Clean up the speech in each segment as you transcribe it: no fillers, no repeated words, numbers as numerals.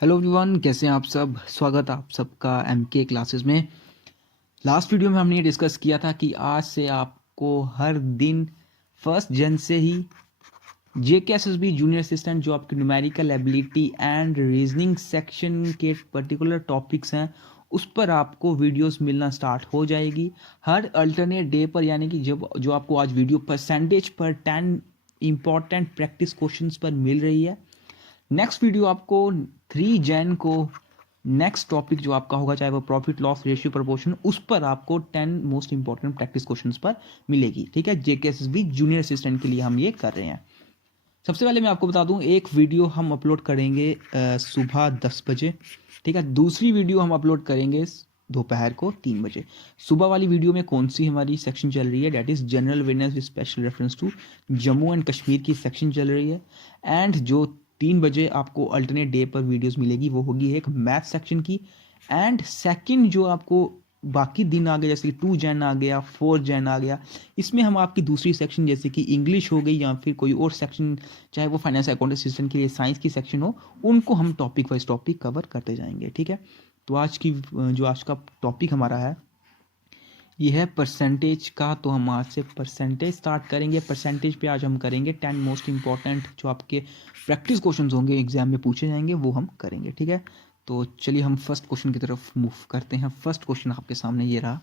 Hello everyone, कैसे हैं आप सब। स्वागत है आप सबका एमके क्लासेस में। लास्ट वीडियो में हमने ये डिस्कस किया था कि आज से आपको हर दिन 1 जन से ही जेकेएसएसबी जूनियर असिस्टेंट जो आपके numerical ability and reasoning section के पर्टिकुलर टॉपिक्स हैं उस पर आपको वीडियोस मिलना स्टार्ट हो जाएगी हर अल्टरनेट डे पर। यानी कि जब जो आपको आज वीडियो परसेंटेज पर 10 इंपॉर्टेंट प्रैक्टिस क्वेश्चंस पर मिल रही है, नेक्स्ट वीडियो आपको 3 जैन को नेक्स्ट टॉपिक जो आपका होगा, चाहे वो प्रॉफिट लॉस रेशियो प्रोपोर्शन, उस पर आपको 10 मोस्ट इंपॉर्टेंट प्रैक्टिस क्वेश्चंस पर मिलेगी। ठीक है, जेकेएसएसबी जूनियर असिस्टेंट के लिए हम ये कर रहे हैं। सबसे पहले मैं आपको बता दूं, एक वीडियो हम अपलोड करेंगे सुबह 10 बजे। ठीक है, दूसरी वीडियो हम अपलोड करेंगे दोपहर को 3 बजे। सुबह वाली वीडियो में कौन सी हमारी सेक्शन चल रही है, date is general awareness with special reference to Jammu and Kashmir की सेक्शन चल रही है। एंड जो 3 बजे आपको अल्टरनेट डे पर वीडियोस मिलेगी वो होगी एक मैथ सेक्शन की। एंड सेकंड जो आपको बाकी दिन आ गए, जैसे कि 2 जैन आ गया, 4 जैन आ गया, इसमें हम आपकी दूसरी सेक्शन जैसे कि इंग्लिश हो गई या फिर कोई और सेक्शन, चाहे वो फाइनेंस अकाउंट असिस्टेंट के लिए साइंस की सेक्शन हो, उनको हम टॉपिक वाइज टॉपिक कवर करते जाएंगे। ठीक है, तो आज का टॉपिक हमारा है ये है परसेंटेज का। तो हम आज से परसेंटेज स्टार्ट करेंगे। परसेंटेज पे आज हम करेंगे 10 मोस्ट इंपॉर्टेंट जो आपके प्रैक्टिस क्वेश्चंस होंगे, एग्जाम में पूछे जाएंगे, वो हम करेंगे। ठीक है, तो चलिए हम फर्स्ट क्वेश्चन की तरफ मूव करते हैं। फर्स्ट क्वेश्चन आपके सामने ये रहा।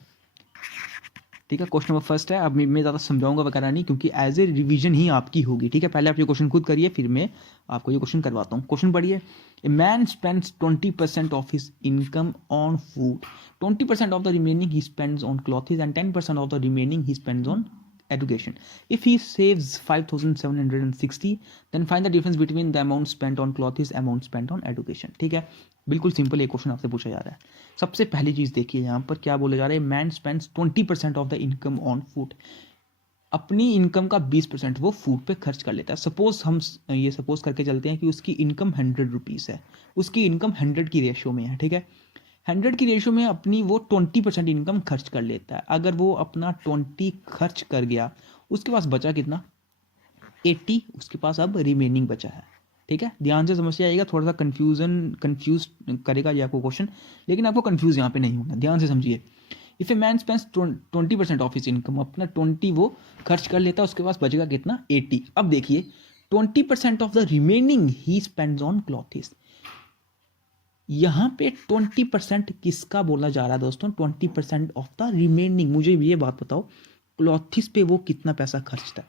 ठीक है, क्वेश्चन नंबर फर्स्ट है। अब मैं ज़्यादा समझाऊंगा वगैरह नहीं, क्योंकि एज ए रिवीजन ही आपकी होगी। ठीक है, पहले आप ये क्वेश्चन खुद करिए, फिर मैं आपको ये क्वेश्चन करवाता हूँ। क्वेश्चन पढ़िए। A man spends 20% of his income on food, 20% of the remaining he spends on clothes and 10% of the remaining he spends on education. If he saves 5,760, then find the difference between the amount spent on clothes, amount spent on education. ठीक है, बिल्कुल simple एक question आपसे पूछा जा रहा है। सबसे पहली चीज देखिए, यहाँ पर क्या बोले जा रहे हैं, man spends 20% of the income on food. अपनी इनकम का 20% वो फूड पे खर्च कर लेता है। सपोज हम ये सपोज करके चलते हैं कि उसकी इनकम 100 रुपीज़ है, उसकी इनकम 100 की रेशियो में है। ठीक है, 100 की रेशियो में अपनी वो 20% इनकम खर्च कर लेता है। अगर वो अपना 20 खर्च कर गया, उसके पास बचा कितना, 80, उसके पास अब रिमेनिंग बचा है। ठीक है, ध्यान से समझिए आएगा, थोड़ा सा कंफ्यूज करेगा ये आपको क्वेश्चन, लेकिन आपको कंफ्यूज यहाँ पे नहीं होना, ध्यान से समझिए। If a man spends 20% of his income, अपना 20 वो खर्च कर लेता है, उसके पास बचेगा कितना, 80। अब देखिए 20% of the remaining he spends on clothes. यहां पे 20% किसका बोला जा रहा है दोस्तों, 20% ऑफ द रिमेनिंग। मुझे ये बात बताओ, क्लॉथिस पे वो कितना पैसा खर्चता है,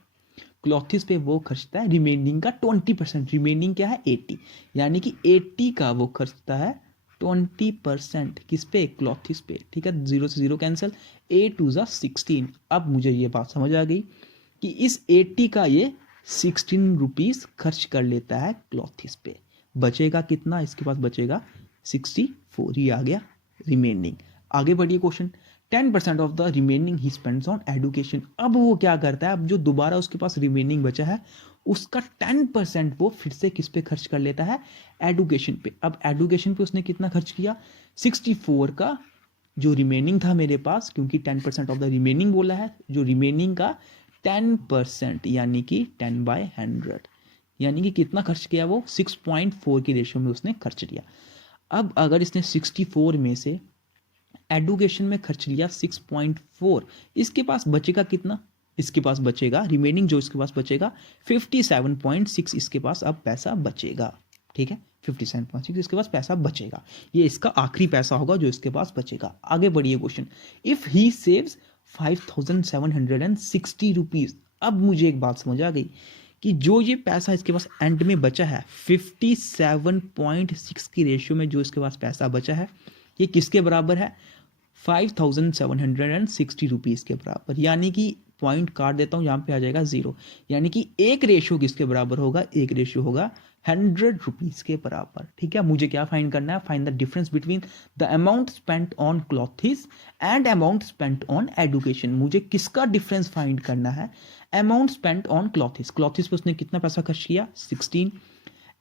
क्लॉथिस पे वो खर्चता है रिमेनिंग का 20%। रिमेनिंग क्या है, 80, यानी कि 80 का वो खर्चता है 20% किस पे, क्लॉथिस पे। ठीक है, 0 से 0 कैंसिल, 8 2 16। अब मुझे ये बात समझ आ गई कि इस 80 का ये 16 रुपीज खर्च कर लेता है क्लॉथिस पे। बचेगा कितना, इसके पास बचेगा 64, ये आ गया रिमेनिंग। आगे बढ़िए question. 10% of the remaining he spends on education. अब वो क्या करता है, अब जो दोबारा उसके पास रिमेनिंग बचा है उसका 10% वो फिर से किस पे खर्च कर लेता है, एडुकेशन पे। अब एडुकेशन पे उसने कितना खर्च किया, 64 का जो रिमेनिंग था मेरे पास, क्योंकि 10% ऑफ द रिमेनिंग बोला है, जो रिमेनिंग का 10% यानी कि 10/100, यानी कि कितना खर्च किया वो, 6.4 की रेशियो में उसने खर्च लिया। अब अगर इसने 64 में से एडुकेशन में खर्च लिया 6.4, इसके पास बचेगा कितना, इसके पास बचेगा रिमेनिंग, जो इसके पास बचेगा 57.6, इसके पास अब पैसा बचेगा। ठीक है, 57.6 इसके पास पैसा बचेगा, ये इसका आखिरी पैसा होगा जो इसके पास बचेगा। आगे बढ़िए question. If he saves 5,760 rupees. अब मुझे एक बात समझ आ गई कि जो ये पैसा इसके पास एंड में बचा है, 57.6 की रेशियो में जो इसके पास पैसा बचा है, ये किसके बराबर है, 5,760 रुपीज़ के बराबर। यानी कि पॉइंट काट देता हूँ, यहाँ पे आ जाएगा 0, यानी कि एक रेशियो किसके बराबर होगा, एक रेशियो होगा 100 रुपीज़ के बराबर। ठीक है, मुझे क्या फाइंड करना है, find the difference between the amount spent on clothes and amount spent on education. मुझे किसका डिफरेंस फाइंड करना है, amount spent on clothes. Clothes पे उसने कितना पैसा खर्च किया, 16,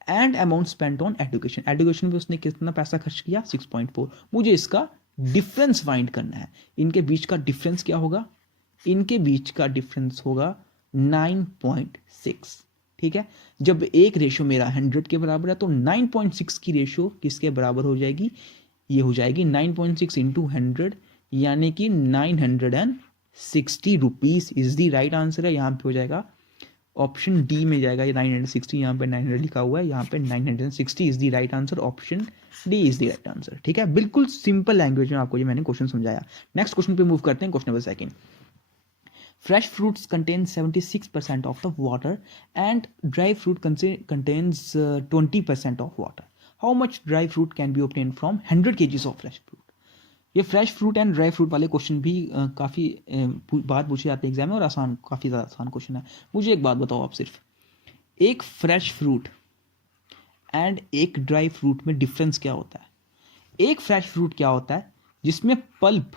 and amount spent on education, education पे उसने कितना पैसा खर्च किया, 6.4। मुझे इसका डिफरेंस फाइंड करना है। इनके बीच का डिफरेंस क्या होगा, इनके बीच का डिफरेंस होगा 9.6। ठीक है। जब एक रेशो मेरा 100 के बराबर है तो 9.6 की रेशो किसके बराबर हो जाएगी, ये हो जाएगी 9.6 इंटू 100, यानी कि 960 rupees is the right answer है। यहाँ पे हो जाएगा ऑप्शन डी में जाएगा, ये 960, यहाँ पे 900 लिखा हुआ है, यहाँ पे 960 is the right answer, option D is the right answer. ठीक है, बिल्कुल सिंपल लैंग्वेज में आपको ये मैंने क्वेश्चन समझाया। नेक्स्ट क्वेश्चन पे मूव करते हैं, question number second. Fresh fruits contain 76% of the water and dry fruit contains 20% of water. How much dry fruit can be obtained from 100 kgs of fresh fruit? ये fresh fruit and dry fruit वाले question भी काफ़ी बात पूछे जाते हैं exam में, और आसान, काफ़ी ज़्यादा आसान क्वेश्चन है। मुझे एक बात बताओ आप, सिर्फ एक फ्रेश फ्रूट एंड एक ड्राई फ्रूट में डिफरेंस क्या होता है? एक फ्रेश फ्रूट क्या होता है, जिसमें पल्प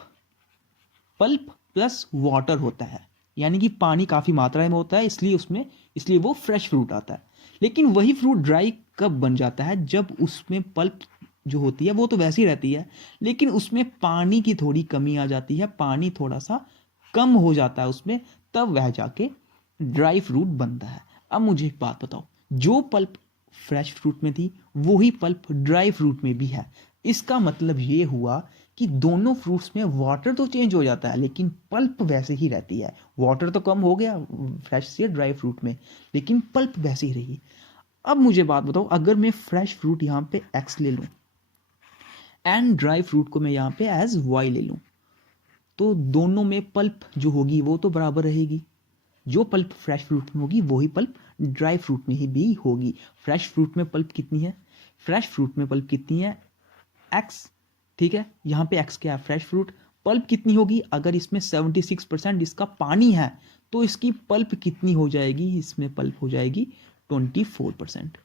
प्लस वाटर होता है, यानी कि पानी काफ़ी मात्रा में होता है, इसलिए वो फ्रेश फ्रूट आता है। लेकिन वही फ्रूट ड्राई कब बन जाता है, जब उसमें पल्प जो होती है वो तो वैसी रहती है, लेकिन उसमें पानी की थोड़ी कमी आ जाती है, पानी थोड़ा सा कम हो जाता है उसमें, तब वह जाके ड्राई फ्रूट बनता है। अब मुझे एक बात बताओ, जो पल्प फ्रेश फ्रूट में थी वही पल्प ड्राई फ्रूट में भी है। इसका मतलब ये हुआ कि दोनों फ्रूट्स में वाटर तो चेंज हो जाता है, लेकिन पल्प वैसे ही रहती है। वाटर तो कम हो गया फ्रेश से ड्राई फ्रूट में, लेकिन पल्प वैसे ही रही। अब मुझे बात बताओ, अगर मैं फ्रेश फ्रूट यहाँ पे एक्स ले लूँ एंड ड्राई फ्रूट को मैं यहाँ पे एज वाई ले लूँ, तो दोनों में पल्प जो होगी वो तो बराबर रहेगी। जो पल्प फ्रेश फ्रूट में होगी वही पल्प ड्राई फ्रूट में ही भी होगी। फ्रेश फ्रूट में पल्प कितनी है, फ्रेश फ्रूट में पल्प कितनी है, एक्स। ठीक है, यहाँ पे एक्स क्या है, फ्रेश फ्रूट। पल्प कितनी होगी, अगर इसमें 76% इसका पानी है तो इसकी पल्प कितनी हो जाएगी, इसमें पल्प हो जाएगी 24%।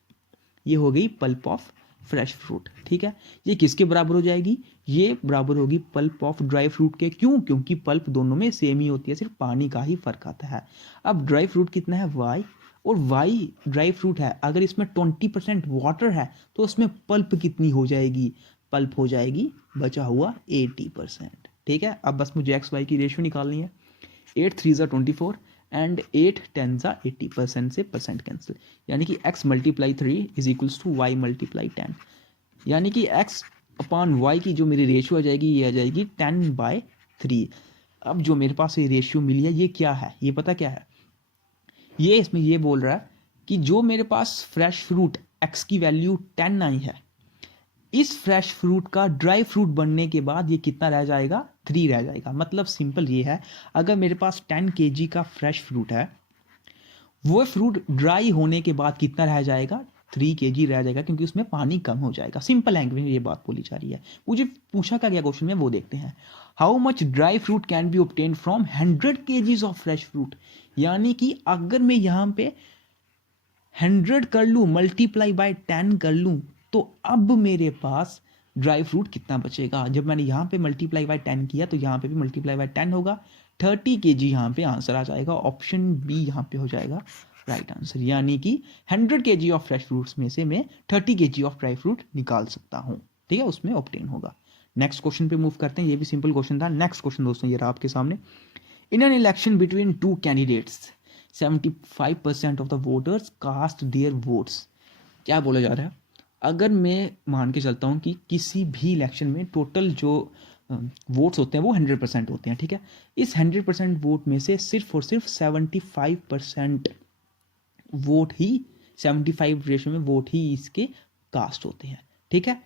ये हो गई पल्प ऑफ फ्रेश फ्रूट। ठीक है, ये किसके बराबर हो जाएगी, ये बराबर होगी पल्प ऑफ ड्राई फ्रूट के। क्यों, क्योंकि पल्प दोनों में सेम ही होती है, सिर्फ पानी का ही फर्क आता है। अब ड्राई फ्रूट कितना है, वाई, और वाई ड्राई फ्रूट है, अगर इसमें 20% वाटर है तो उसमें पल्प कितनी हो जाएगी, पल्प हो जाएगी बचा हुआ 80%। ठीक है, अब बस मुझे एक्स वाई की रेशियो निकालनी है। 8 3 ज़ा 24 एंड 8 10 ज़ा 80%, से परसेंट कैंसिल, यानी कि x multiply 3 is equals to y multiply 10, यानी कि x अपॉन y की जो मेरी रेशियो आ जाएगी, ये आ जाएगी 10/3। अब जो मेरे पास ये रेशियो मिली है, ये क्या है, ये पता क्या है, ये इसमें ये बोल रहा है कि जो मेरे पास फ्रेश फ्रूट x की वैल्यू 10 आई है, इस फ्रेश फ्रूट का ड्राई फ्रूट बनने के बाद ये कितना रह जाएगा, 3 रह जाएगा। मतलब सिंपल ये है, अगर मेरे पास 10 kg का फ्रेश फ्रूट है, वो फ्रूट ड्राई होने के बाद कितना रह जाएगा, 3 kg रह जाएगा, क्योंकि उसमें पानी कम हो जाएगा। सिंपल लैंग्वेज में ये बात बोली जा रही है। मुझे पूछा क्या गया क्वेश्चन में, वो देखते हैं। How much dry fruit can be obtain from 100 kgs of fresh fruit, यानी कि अगर मैं यहाँ पे 100 कर लूँ मल्टीप्लाई बाय 10 कर लूँ, तो अब मेरे पास ड्राई फ्रूट कितना बचेगा। जब मैंने यहाँ पे मल्टीप्लाई बाय 10 किया तो यहाँ पे भी मल्टीप्लाई बाय 10 होगा, 30 kg यहाँ पे आंसर आ जाएगा। ऑप्शन बी यहाँ पे हो जाएगा राइट आंसर, यानी कि 100 kg ऑफ फ्रेश फ्रूट्स में से मैं 30 kg ऑफ ड्राई फ्रूट निकाल सकता हूँ। ठीक है, उसमें ऑब्टेन होगा। नेक्स्ट क्वेश्चन पे मूव करते हैं, ये भी सिंपल क्वेश्चन था। नेक्स्ट क्वेश्चन दोस्तों ये रहा आपके सामने। In an election between two candidates 75% of the voters cast their votes. क्या बोला जा रहा है, अगर मैं मान के चलता हूँ कि किसी भी इलेक्शन में टोटल जो वोट्स होते हैं वो 100% होते हैं, ठीक है, इस 100% वोट में से सिर्फ और सिर्फ 75% वोट ही, 75 रेशो में वोट ही इसके कास्ट होते हैं। ठीक है,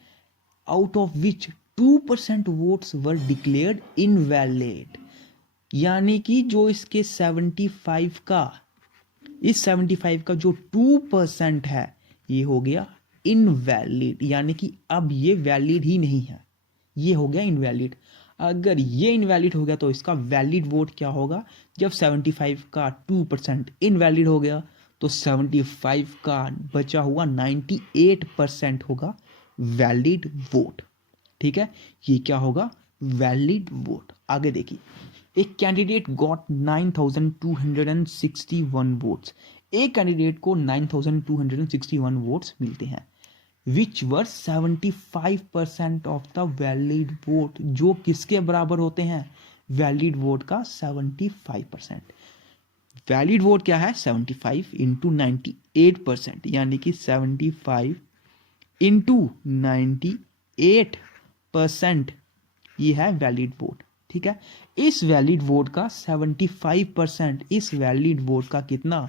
out of which 2% votes were declared invalid, यानी कि जो इसके 75 का, इस 75 का जो 2% है ये हो गया इनवैलिड, यानी कि अब ये वैलिड ही नहीं है, ये हो गया इनवैलिड। अगर ये इनवैलिड हो गया तो इसका वैलिड वोट क्या होगा, जब 75 का 2% इनवैलिड हो गया तो 75 का बचा हुआ 98% होगा वैलिड वोट। ठीक है, ये क्या होगा, वैलिड वोट। आगे देखिए, एक कैंडिडेट गॉट 9261 वोट्स, एक कैंडिडेट को 9261 वोट्स मिलते हैं, विच वर 75% ऑफ द वैलिड वोट, जो किसके बराबर होते हैं, वैलिड वोट का 75%। वैलिड वोट क्या है 75 इंटू 98%, यानी कि 75 इंटू 98% ये है वैलिड वोट। ठीक है, इस वैलिड वोट का 75%, इस वैलिड वोट का कितना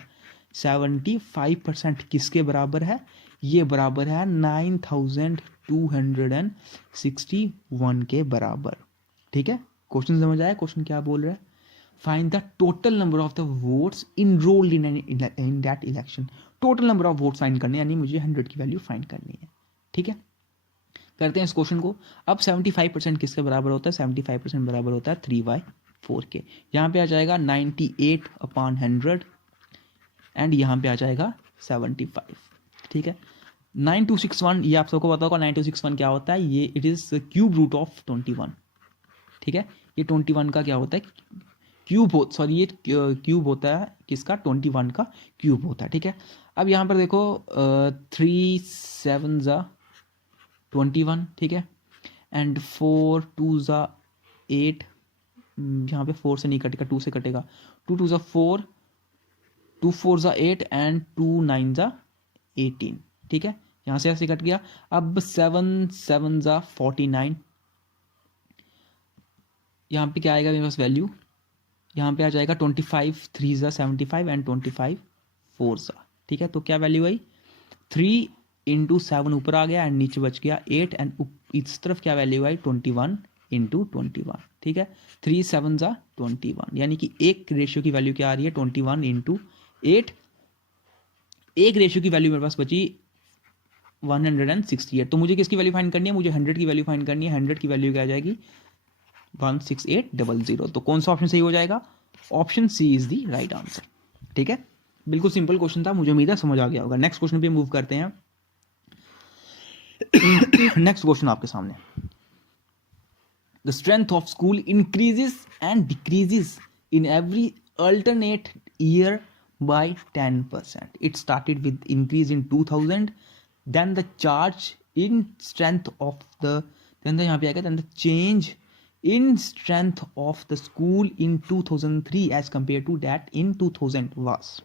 75% किसके बराबर है, ये बराबर है 9261 के बराबर। ठीक है, क्वेश्चन समझ आया, क्वेश्चन क्या बोल रहा है, find the total number of the votes enrolled in that election. Total number of votes find करने, यानी मुझे 100 की वैल्यू फाइंड करनी है। ठीक है, करते हैं इस क्वेश्चन को। अब 75% किसके बराबर होता है, 75% बराबर होता है 3/4 के। यहाँ पे आ जाएगा 98/100 एंड यहाँ पे आ जाएगा 75। ठीक है, 9261, ये आप सबको पता होगा 9261 क्या होता है, ये it is cube root of 21। ठीक है, ये 21 का क्या होता है, क्यूब हो, सॉरी ये क्यूब होता है किसका, 21 का क्यूब होता है। ठीक है, अब यहाँ पर देखो 3 7 21, ठीक है, एंड 4 2 8, यहाँ पे 4 से नहीं कटेगा, 2 से कटेगा, 2 2 4, 2 4 8 एंड 2 9 18। ठीक है, यहाँ से ऐसे कट गया। अब 7 7 49, यहाँ पे क्या आएगा मेरे पास वैल्यू, यहाँ पे आ जाएगा 25 3 75 एंड 25 4। ठीक है, तो क्या वैल्यू आई 3 इंटू 7 ऊपर आ गया एंड नीचे बच गया 8 एंड इस तरफ क्या वैल्यू आई 21 इंटू 21। ठीक है, 3 7 21, यानी कि एक रेशियो की वैल्यू क्या आ रही है 21 इंटू 8। एक रेशियो की वैल्यू मेरे पास बची 168। तो मुझे किसकी वैल्यू फाइंड करनी है, मुझे 100 की वैल्यू फाइंड करनी है। 100 की वैल्यू क्या आ जाएगी 16800। तो कौन सा ऑप्शन सही हो जाएगा, option C is the right answer. ठीक है, बिल्कुल सिंपल क्वेश्चन था, मुझे उम्मीद है समझ आ गया होगा। नेक्स्ट क्वेश्चन पे मूव करते हैं। नेक्स्ट क्वेश्चन आपके सामने, the strength of school increases and decreases in every alternate year by 10%. It started with increase in 2000, then the charge in strength of the, then यहाँ पे आएगा then the change in strength of the school in 2003 as compared to that in 2000 was।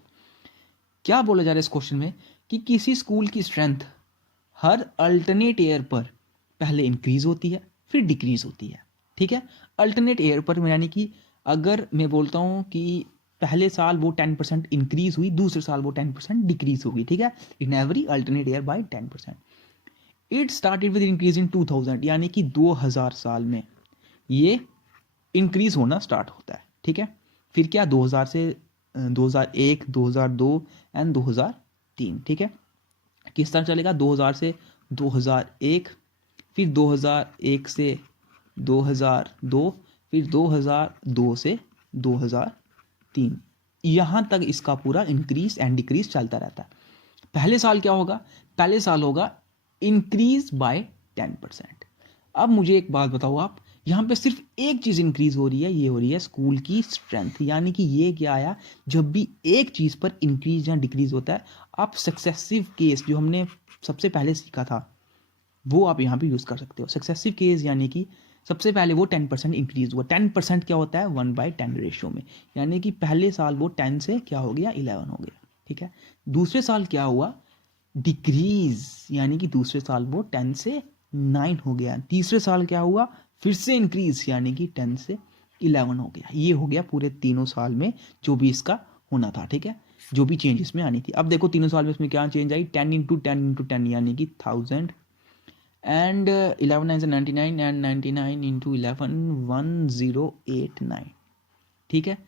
क्या बोला जा रहा है इस question में कि किसी स्कूल की स्ट्रेंथ हर अल्टरनेट ईयर पर पहले इंक्रीज होती है फिर डिक्रीज होती है। ठीक है, अल्टरनेट ईयर पर यानी कि अगर मैं बोलता हूँ कि पहले साल वो 10% इंक्रीज हुई, दूसरे साल वो 10% डिक्रीज होगी। ठीक है, in every alternate year by 10%। It started with increase in 2000, यानी कि 2000 साल में ये इंक्रीज होना स्टार्ट होता है। ठीक है, फिर क्या 2000 से 2001 2002 एंड 2003। ठीक है, किस तरह चलेगा 2000 से 2001, फिर 2001 से 2002, फिर 2002 से 2003, यहाँ तक इसका पूरा इंक्रीज एंड डिक्रीज चलता रहता है। पहले साल क्या होगा, पहले साल होगा इंक्रीज बाय 10%। अब मुझे एक बात बताओ आप, यहाँ पे सिर्फ एक चीज़ इंक्रीज हो रही है, ये हो रही है स्कूल की स्ट्रेंथ। यानी कि ये क्या आया, जब भी एक चीज़ पर इंक्रीज या डिक्रीज होता है, आप सक्सेसिव केस जो हमने सबसे पहले सीखा था वो आप यहाँ पे यूज़ कर सकते हो। सक्सेसिव केस यानी कि सबसे पहले वो 10% इंक्रीज हुआ। 10% क्या होता है 1/10 रेशियो में, यानी कि पहले साल वो 10 से क्या हो गया 11 हो गया। ठीक है, दूसरे साल क्या हुआ डिक्रीज, यानी कि दूसरे साल वो 10 से 9 हो गया। तीसरे साल क्या हुआ फिर से इंक्रीज, यानी कि 10 से 11 हो गया। ये हो गया पूरे तीनों साल में जो भी इसका होना था। ठीक है, जो भी चेंज इसमें आनी थी। अब देखो तीनों साल में इसमें क्या चेंज आई 10 इंटू 10 इंटू 10 यानी कि 1000 एंड 11 9 99 एंड 99 इंटू 11 1089। ठीक है,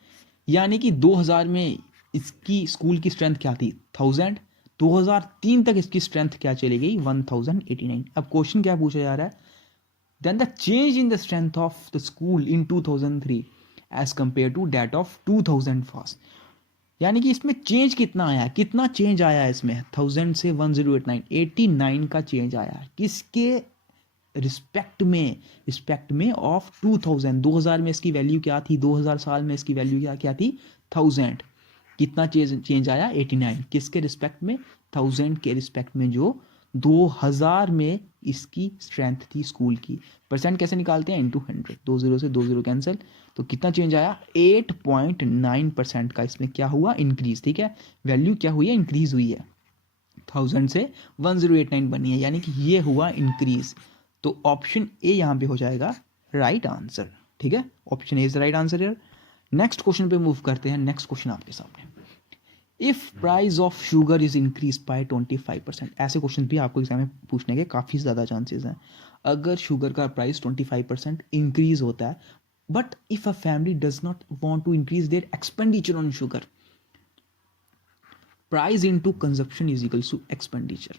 यानी कि 2000 में इसकी स्कूल की स्ट्रेंथ क्या थी 1000, 2003 तक इसकी स्ट्रेंथ क्या चली गई 1089। अब क्वेश्चन क्या पूछा जा रहा है, then the change in the strength of the school in 2003 as compare to that of 2001। यानी कि इसमें चेंज कितना आया, कितना चेंज आया इसमें 1000 से 1089, 89 का चेंज आया। किसके रिस्पेक्ट में ऑफ 2000 में इसकी वैल्यू क्या थी, 2000 साल में इसकी वैल्यू क्या थी 1000। कितना चेंज आया 89, किसके रिस्पेक्ट में 1000 के रिस्पेक्ट में जो 2000 में इसकी स्ट्रेंथ थी स्कूल की। परसेंट कैसे निकालते हैं, इंटू 100, 2 0 से 2 0 कैंसिल, तो कितना चेंज आया, 8.9% का इसमें क्या हुआ, इंक्रीज। ठीक है, वैल्यू क्या हुई है, इंक्रीज हुई है, 1000 से 1089 बनी है, यानी कि ये हुआ इंक्रीज। तो ऑप्शन ए यहाँ पे हो जाएगा राइट आंसर। ठीक है, option A is the right answer यार। नेक्स्ट क्वेश्चन पे मूव करते हैं। नेक्स्ट क्वेश्चन आपके सामने, if price of sugar is increase by 25%, ऐसे क्वेश्चन भी आपको एग्जाम में पूछने के काफ़ी ज़्यादा चांसेस हैं। अगर शुगर का प्राइस 25% इंक्रीज होता है, but if a family does not want to increase their expenditure on sugar, price into consumption is equals to expenditure.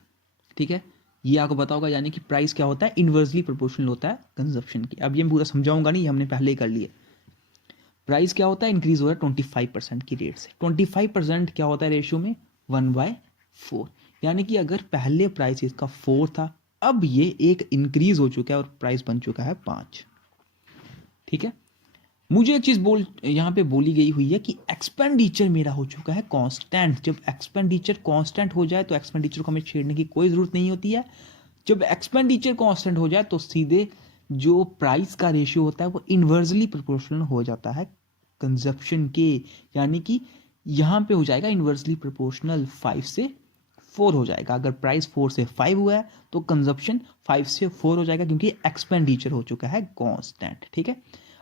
ठीक है, ये आपको पता होगा, यानी कि प्राइस क्या होता है, इनवर्सली प्रोपोर्शनल होता है कंजप्शन की। अब ये मैं पूरा समझाऊंगा नहीं, हमने पहले ही कर लिया। प्राइस क्या होता है, इंक्रीज हो रहा है 25% की रेट से। 25% क्या होता है रेशियो में, 1/4, यानी कि अगर पहले प्राइस इसका 4 था, अब ये एक इंक्रीज हो चुका है और प्राइस बन चुका है 5। ठीक है, मुझे एक चीज यहाँ पे बोली गई हुई है कि एक्सपेंडिचर मेरा हो चुका है कांस्टेंट। जब एक्सपेंडिचर कांस्टेंट हो जाए तो एक्सपेंडिचर को हमें छेड़ने की कोई जरूरत नहीं होती है। जब एक्सपेंडिचर कांस्टेंट हो जाए तो सीधे जो प्राइस का रेशियो होता है वो इनवर्सली प्रोपोर्शनल हो जाता है कंजप्शन के, यानी कि यहाँ पे हो जाएगा इनवर्सली प्रोपोर्शनल, 5 से 4 हो जाएगा। अगर प्राइस 4 से 5 हुआ है तो कंजप्शन 5 से 4 हो जाएगा, क्योंकि एक्सपेंडिचर हो चुका है कांस्टेंट। ठीक है,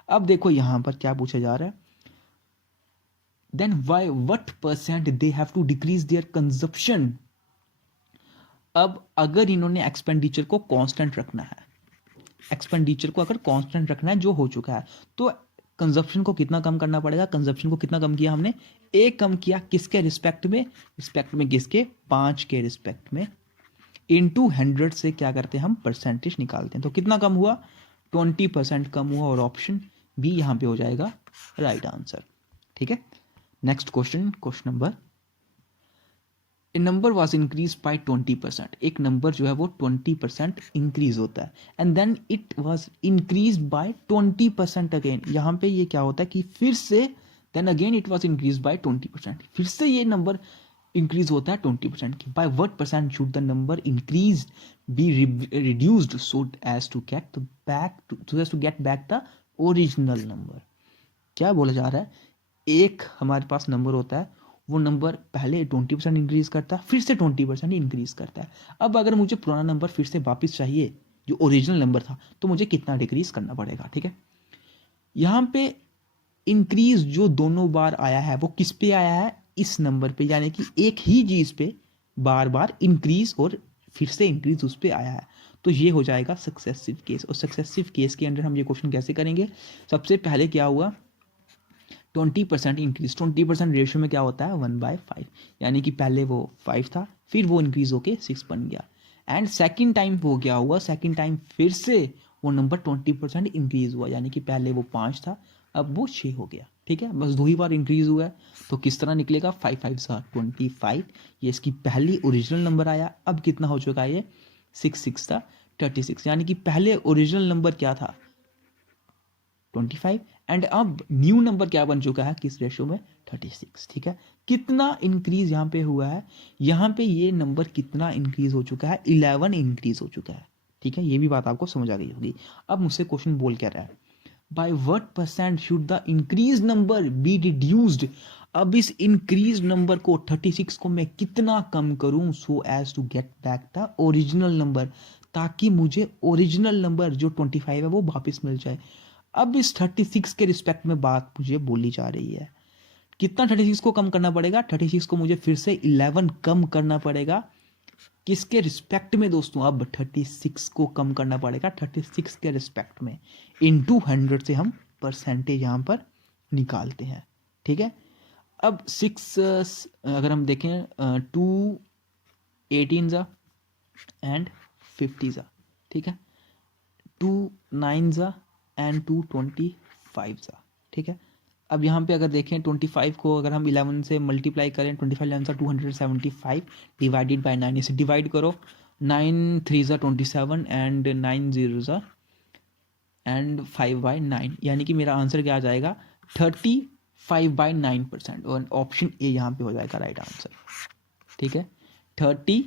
अब देखो यहां पर क्या पूछा जा रहा है, then why what percent they have to decrease their consumption. अब अगर इन्होंने एक्सपेंडिचर को कांस्टेंट रखना है, एक्सपेंडिचर को अगर कांस्टेंट रखना है जो हो चुका है, तो कंजप्शन को कितना कम करना पड़ेगा। कंजप्शन को कितना कम किया हमने, एक कम किया, किसके रिस्पेक्ट में, रिस्पेक्ट में किसके, 5 के रिस्पेक्ट में, इनटू 100 से क्या करते हैं हम, परसेंटेज निकालते हैं। तो कितना कम हुआ, 20% कम हुआ, और ऑप्शन बी यहां पे हो जाएगा राइट आंसर। ठीक है, next question, question number, A number was increase by 20%, एक नंबर जो है वो 20% इंक्रीज होता है, and then it was increase by 20% again. यहाँ पे ये क्या होता है कि फिर से, then again it was increase by 20%, फिर से ये नंबर इंक्रीज होता है 20% की। By what percent should the number increase be reduced so as to get back, so as to get back the original number. क्या बोला जा रहा है, एक हमारे पास नंबर होता है, वो नंबर पहले 20% इंक्रीज करता है, फिर से 20% इंक्रीज करता है। अब अगर मुझे पुराना नंबर फिर से वापस चाहिए जो ओरिजिनल नंबर था, तो मुझे कितना डिक्रीज करना पड़ेगा। ठीक है, यहाँ पे इंक्रीज जो दोनों बार आया है वो किस पे आया है, इस नंबर पे, यानी कि एक ही चीज पे बार बार इंक्रीज और फिर से इंक्रीज उस पे आया है, तो ये हो जाएगा सक्सेसिव केस। और सक्सेसिव केस के अंदर हम ये क्वेश्चन कैसे करेंगे, सबसे पहले क्या हुआ, 20% इंक्रीज, 20% रेशियो में क्या होता है, 1/5, यानी कि पहले वो 5 था, फिर वो इंक्रीज होके 6 बन गया, एंड सेकंड टाइम वो क्या हुआ, सेकंड टाइम फिर से वो नंबर 20% इंक्रीज हुआ, यानी कि पहले वो 5 था, अब वो 6 हो गया। ठीक है, बस 2 ही बार इंक्रीज हुआ है, तो किस तरह निकलेगा, 5 5 25, ये इसकी पहली ओरिजिनल नंबर आया। अब कितना हो चुका है ये, 6 6 36, यानी कि पहले ओरिजिनल नंबर क्या था, 25, एंड अब न्यू नंबर क्या बन चुका है, किस रेशियो में, 36। ठीक है, कितना इंक्रीज यहाँ पे हुआ है, यहाँ पे ये नंबर कितना इंक्रीज हो चुका है, 11 इंक्रीज हो चुका है। ठीक है, ये भी बात आपको समझ आ गई होगी। अब मुझसे क्वेश्चन बोल क्या रहा है, bye what percent should the increase number be reduced. अब इस इंक्रीज नंबर को 36 को मैं कितना कम करूं, so as to get back the original number, ताकि मुझे ओरिजिनल नंबर जो 25 है वो वापस मिल जाए। अब इस 36 के रिस्पेक्ट में बात मुझे बोली जा रही है, कितना 36 को कम करना पड़ेगा, 36 को मुझे फिर से 11 कम करना पड़ेगा, किसके रिस्पेक्ट में दोस्तों, अब 36 को कम करना पड़ेगा 36 के रिस्पेक्ट में, इनटू 100 से हम परसेंटेज यहां पर निकालते हैं। ठीक है, अब 6 अगर हम देखें 2 18 एंड 50, ठीक है, 2 9 एंड 2 25। ठीक है, अब यहाँ पे अगर देखें 25 को अगर हम 11 से मल्टीप्लाई करें, 25 11 275 डिवाइडेड बाय 9, इसे डिवाइड करो, 9 3 27 एंड 9 0 एंड 5/9, यानी कि मेरा आंसर क्या आ जाएगा, 35/9%, और ऑप्शन ए यहाँ पे हो जाएगा राइट आंसर। ठीक है, 35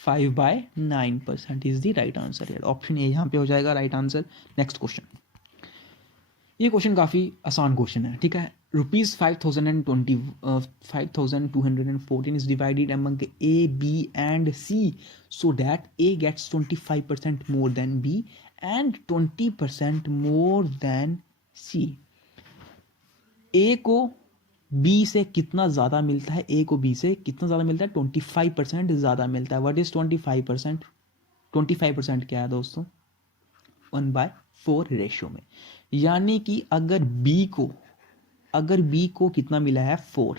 5/9% is the right answer. Option A यहाँ पे हो जाएगा राइट आंसर। नेक्स्ट क्वेश्चन, ये क्वेश्चन काफ़ी आसान क्वेश्चन है, ठीक है। ₹5,214 is divided among A, B and C so that A gets 25% more than B and 20% more than C। A को B से कितना ज़्यादा मिलता है? A को B से कितना ज़्यादा मिलता है? 25% ज़्यादा मिलता है। What is 25%? 25% क्या है दोस्तों? 1/4 रेशियो में। यानी कि अगर बी को कितना मिला है? 4,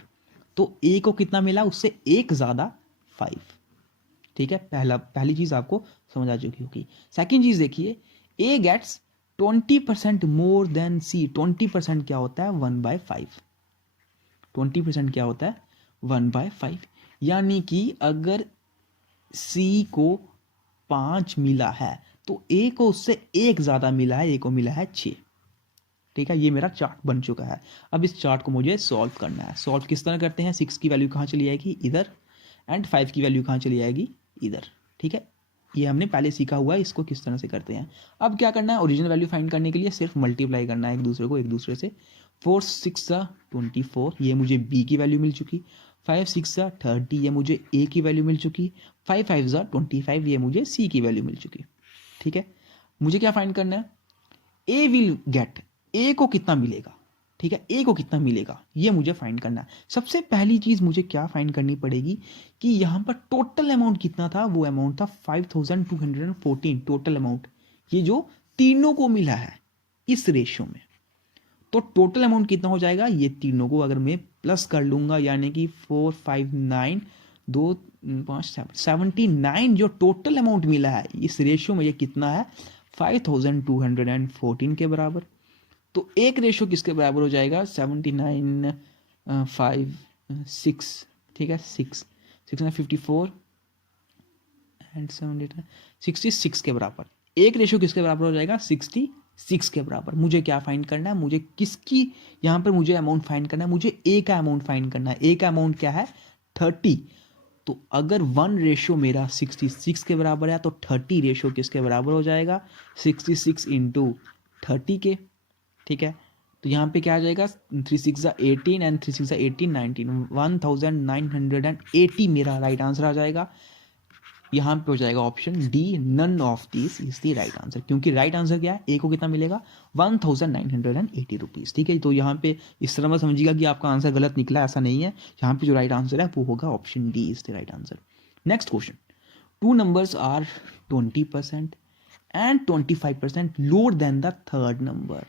तो ए को कितना मिला? उससे एक ज़्यादा 5। ठीक है, पहली चीज़ आपको समझ आ चुकी होगी। सेकेंड चीज़ देखिए, ए गेट्स 20% मोर देन सी। 20% क्या होता है? 1/5। 20% क्या होता है? 1/5। यानी कि अगर सी को 5 मिला है तो ए को उससे एक ज़्यादा मिला है, ए को मिला है 6। ठीक है, ये मेरा चार्ट बन चुका है। अब इस चार्ट को मुझे सॉल्व करना है। सॉल्व किस तरह करते हैं? 6 की वैल्यू कहाँ चली जाएगी? इधर। एंड 5 की वैल्यू कहाँ चली जाएगी? इधर। ठीक है, ये हमने पहले सीखा हुआ है, इसको किस तरह से करते हैं। अब क्या करना है? ओरिजिनल वैल्यू फाइंड करने के लिए सिर्फ मल्टीप्लाई करना है एक दूसरे से। 4 6 24, ये मुझे बी की वैल्यू मिल चुकी। 5 6 30, ये मुझे ए की वैल्यू मिल चुकी। 5 5 25, ये मुझे सी की वैल्यू मिल चुकी। ठीक है, मुझे क्या फाइंड करना है? ए विल गेट, ए को कितना मिलेगा? ठीक है, ए को कितना मिलेगा ये मुझे फाइंड करना है। सबसे पहली चीज मुझे क्या फाइंड करनी पड़ेगी कि यहां पर टोटल अमाउंट कितना था? वो अमाउंट था 5214 टोटल अमाउंट, ये जो तीनों को मिला है इस रेशियो में। तो टोटल अमाउंट कितना हो जाएगा? ये तीनों को अगर मैं प्लस कर लूंगा, यानी कि 4 5 9 2 5 79 जो टोटल अमाउंट मिला है इस रेशियो में, ये कितना है? 5214 के बराबर। तो एक रेशियो किसके बराबर हो जाएगा? 79 5 6। ठीक है, 6 54 एंड 79 66 के बराबर। एक रेशियो किसके बराबर हो जाएगा? 66 के बराबर। मुझे क्या फाइंड करना है? मुझे किसकी यहां पर मुझे अमाउंट फाइंड करना है? मुझे ए का अमाउंट फाइंड करना है। ए का अमाउंट क्या है? 30। तो अगर 1 रेशियो मेरा 66 के बराबर है तो 30 रेशियो किसके बराबर हो जाएगा? 66 इंटू 30 के। ठीक है, तो यहाँ पे क्या आ जाएगा? 3 6 18 एंड 3 6 18 19 1980 मेरा राइट आंसर आ जाएगा। यहाँ पे हो जाएगा option D, none of this is the right answer. क्योंकि राइट आंसर क्या है? ए को कितना मिलेगा? 1980 रुपीज़। ठीक है, तो यहाँ पे इस तरह मत समझिएगा कि आपका आंसर गलत निकला, ऐसा नहीं है। यहाँ पे जो राइट आंसर है वो होगा option D is the right answer. Next question, 2 numbers are 20% and 25% lower than the third number.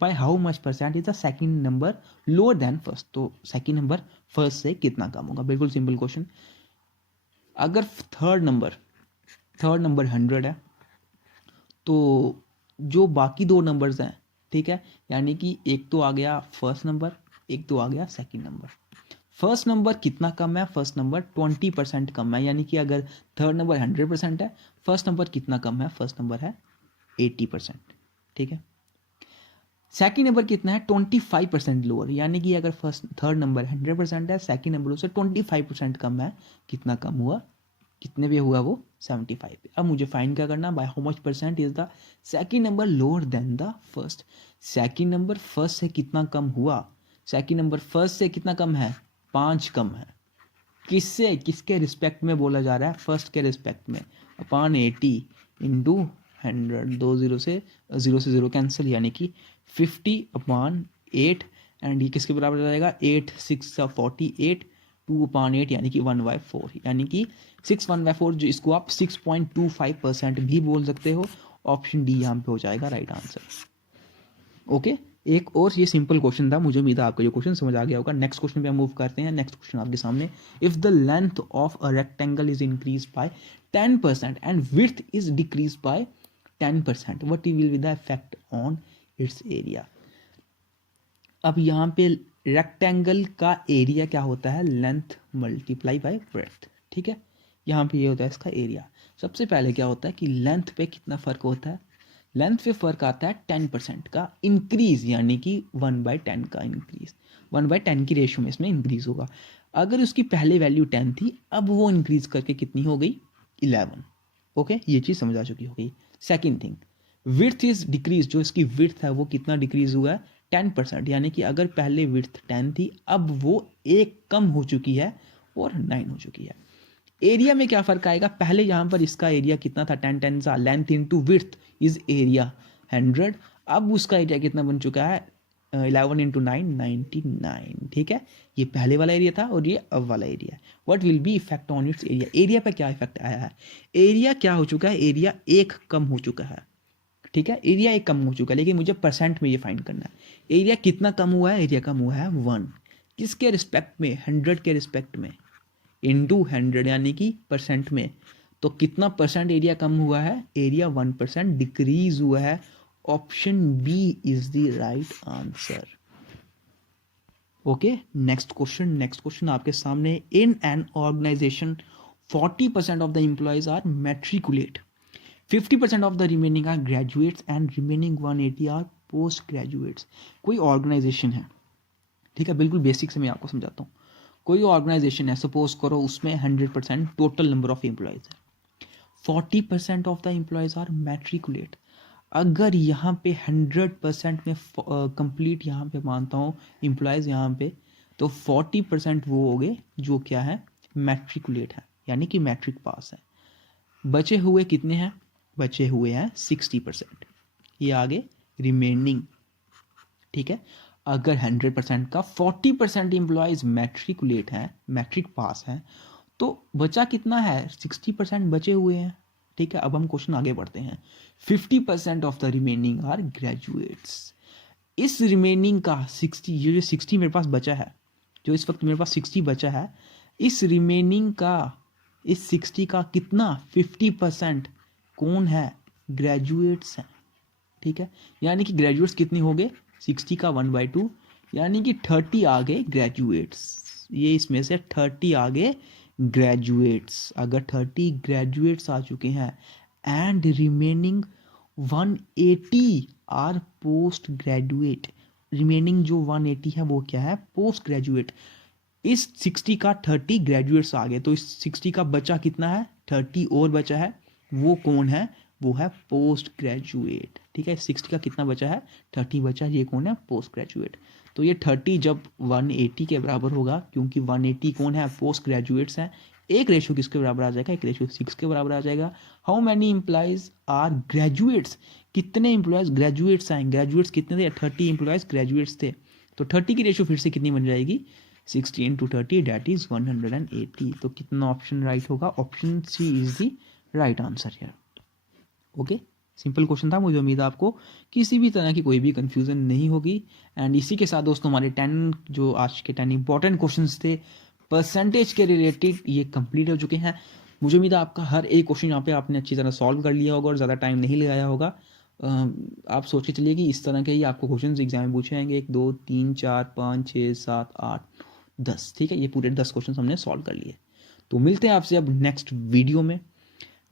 By how much percent is the second number lower than first? तो सेकेंड नंबर फर्स्ट से कितना कम होगा? बिल्कुल simple question. अगर third number 100 है तो जो बाकी दो नंबर्स हैं, ठीक है, यानी कि एक तो आ गया फर्स्ट नंबर, एक तो आ गया सेकंड नंबर। फर्स्ट नंबर कितना कम है? फर्स्ट नंबर 20% कम है। यानी कि अगर थर्ड नंबर 100% है, फर्स्ट नंबर कितना कम है? फर्स्ट नंबर है 80%। ठीक है, सेकेंड नंबर कितना है? 25% लोअर। यानी कि अगर थर्ड नंबर 100% है, सेकेंड नंबर उससे 25% कम है। कितना कम हुआ? कितने पे हुआ वो? 75 पे। अब मुझे फाइंड क्या करना? By how much percent is the second number lower than the first? Second number first से कितना कम हुआ? सेकेंड नंबर फर्स्ट से कितना कम है? 5 कम है। किससे? किसके रिस्पेक्ट में बोला जा रहा है? फर्स्ट के रिस्पेक्ट में। अपॉन 80 इंटू 100, 0 से 0 कैंसिल, यानी कि 50/8। एंड ये किसके बराबर आ जाएगा? 8 6 48, 2/8 यानी कि 1/4। यानी कि 6 1/4, जो इसको आप 6.25% भी बोल सकते हो। ऑप्शन डी यहाँ पे हो जाएगा राइट आंसर। ओके, एक और ये सिंपल क्वेश्चन था, मुझे उम्मीद है आपको ये क्वेश्चन समझ आ गया होगा। नेक्स्ट क्वेश्चन पे हम मूव करते हैं। नेक्स्ट क्वेश्चन आपके सामने, if the length of a rectangle is increase by 10% and width is decrease by 10%, what will be the effect on it's area? अब यहाँ पे रेक्टेंगल का एरिया क्या होता है? Length multiply by breadth. ठीक है, यहाँ पे ये होता है इसका एरिया। सबसे पहले क्या होता है कि लेंथ पे कितना फर्क होता है? लेंथ पे फर्क आता है 10% का इंक्रीज, यानी कि 1/10 का इंक्रीज। 1/10 की रेशियो में इसमें इंक्रीज होगा। अगर उसकी पहले वैल्यू 10 थी, अब वो इंक्रीज करके कितनी हो गई? 11। ओके, ये चीज़ समझ आ चुकी होगी। Second thing, width is decrease, जो इसकी विड्थ है वो कितना डिक्रीज हुआ है, 10%, यानी कि अगर पहले विड्थ 10 थी अब वो 1 कम हो चुकी है और 9 हो चुकी है। एरिया में क्या फर्क आएगा, पहले यहाँ पर इसका एरिया कितना था, 10 सा, length into width is area 100, अब उसका एरिया कितना बन चुका है 11 इंटू 9 99। ठीक है, ये पहले वाला एरिया था और ये अब वाला area. What will be effect on it's area, area पे क्या इफेक्ट आया है, एरिया क्या हो चुका है, एरिया 1 कम हो चुका है। ठीक है, एरिया 1 कम हो चुका है, लेकिन मुझे परसेंट में ये फाइंड करना है। एरिया कितना कम हुआ है, एरिया कम हुआ है 1, किसके रिस्पेक्ट में, 100 के रिस्पेक्ट में, इंटू 100 यानी कि परसेंट में। तो कितना परसेंट एरिया कम हुआ है, एरिया 1% डिक्रीज हुआ है। Option B is the right answer. Okay, next question आपके सामने। In an organisation 40% of the employees are matriculate, 50% of the remaining are graduates and remaining 180 are post graduates. कोई organisation है, ठीक है, बिल्कुल बेसिक से मैं आपको समझाता हूँ। कोई ऑर्गेनाइजेशन है, सपोज करो उसमें 100% टोटल नंबर ऑफ एम्प्लॉयज है, 40% of the employees are matriculate. अगर यहाँ पे 100% में कंप्लीट यहाँ पे मानता हूँ एम्प्लॉयज यहाँ पे, तो 40% वो हो गए जो क्या है, मैट्रिकुलेट है, यानी कि मैट्रिक पास है। बचे हुए कितने हैं, बचे हुए हैं 60%, ये आगे रिमेनिंग। ठीक है, अगर 100% का 40% एम्प्लॉयज मैट्रिकुलेट हैं, मैट्रिक पास हैं, तो बचा कितना है, 60% बचे हुए हैं। ठीक है, अब हम क्वेश्चन आगे बढ़ते हैं। 50% of the remaining are graduates. इस रिमेनिंग का 60, ये जो 60 मेरे पास बचा है, जो इस वक्त मेरे पास 60 बचा है, इस रिमेनिंग का, इस 60 का कितना, 50% कौन है, ग्रेजुएट्स हैं। ठीक है, यानी कि ग्रेजुएट्स कितनी हो गए, 60 का 1/2, यानी कि 30 आ गए ग्रेजुएट्स। ये इसमें से 30 आ गए ग्रेजुएट्स। अगर 30 ग्रेजुएट्स आ चुके हैं and remaining 180 are post graduate, remaining जो 180 है वो क्या है, पोस्ट ग्रेजुएट। इस 60 का 30 ग्रेजुएट्स आ गए, तो इस 60 का बचा कितना है, 30 और बचा है, वो कौन है, वो है पोस्ट ग्रेजुएट। ठीक है, 60 का कितना बचा है, 30 बचा है, ये कौन है, पोस्ट ग्रेजुएट। तो ये 30 जब 180 के बराबर होगा, क्योंकि 180 कौन है, पोस्ट ग्रेजुएट्स हैं, एक रेशो किसके बराबर आ जाएगा, एक रेशो 6 के बराबर आ जाएगा। How many employees are graduates, कितने एम्प्लॉयज ग्रेजुएट्स आए, ग्रेजुएट्स कितने थे, 30 एम्प्लॉयज ग्रेजुएट्स थे, तो 30 की रेशो फिर से कितनी बन जाएगी, 60 इंटू 30 डेट इज 180। तो कितना ऑप्शन राइट होगा, option C is the right answer here. Okay, simple question था, मुझे उम्मीद है आपको किसी भी तरह की कोई भी कंफ्यूजन नहीं होगी। एंड इसी के साथ दोस्तों हमारे 10 जो आज के 10 इंपॉर्टेंट क्वेश्चंस थे परसेंटेज के रिलेटेड, ये कंप्लीट हो चुके हैं। मुझे उम्मीद है आपका हर एक क्वेश्चन यहाँ पे आपने अच्छी तरह सॉल्व कर लिया होगा और ज़्यादा टाइम नहीं लगाया होगा। आप सोच के चलिए कि इस तरह के ही आपको क्वेश्चन एग्जाम में पूछे जाएंगे, 1 2 3 4 5 6 7 8 10। ठीक है, ये पूरे 10 क्वेश्चन हमने सॉल्व कर लिए। तो मिलते हैं आपसे अब नेक्स्ट वीडियो में।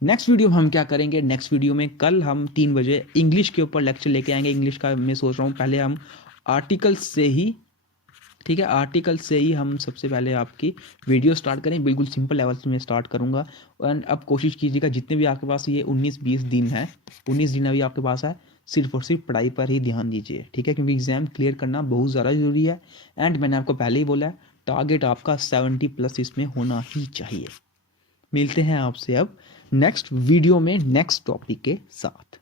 नेक्स्ट वीडियो में हम क्या करेंगे, नेक्स्ट वीडियो में कल हम 3 बजे इंग्लिश के ऊपर लेक्चर लेके आएंगे। इंग्लिश का मैं सोच रहा हूँ पहले हम आर्टिकल से ही, ठीक है, आर्टिकल से ही हम सबसे पहले आपकी वीडियो स्टार्ट करें, बिल्कुल सिंपल लेवल से मैं स्टार्ट करूँगा। एंड अब कोशिश कीजिएगा जितने भी आपके पास ये 19-20 दिन है, 19 दिन अभी आपके पास है, सिर्फ और सिर्फ पढ़ाई पर ही ध्यान दीजिए। ठीक है, क्योंकि एग्जाम क्लियर करना बहुत ज़्यादा ज़रूरी है। एंड मैंने आपको पहले ही बोला है, टारगेट आपका 70+ इसमें होना ही चाहिए। मिलते हैं आपसे अब नेक्स्ट वीडियो में नेक्स्ट टॉपिक के साथ।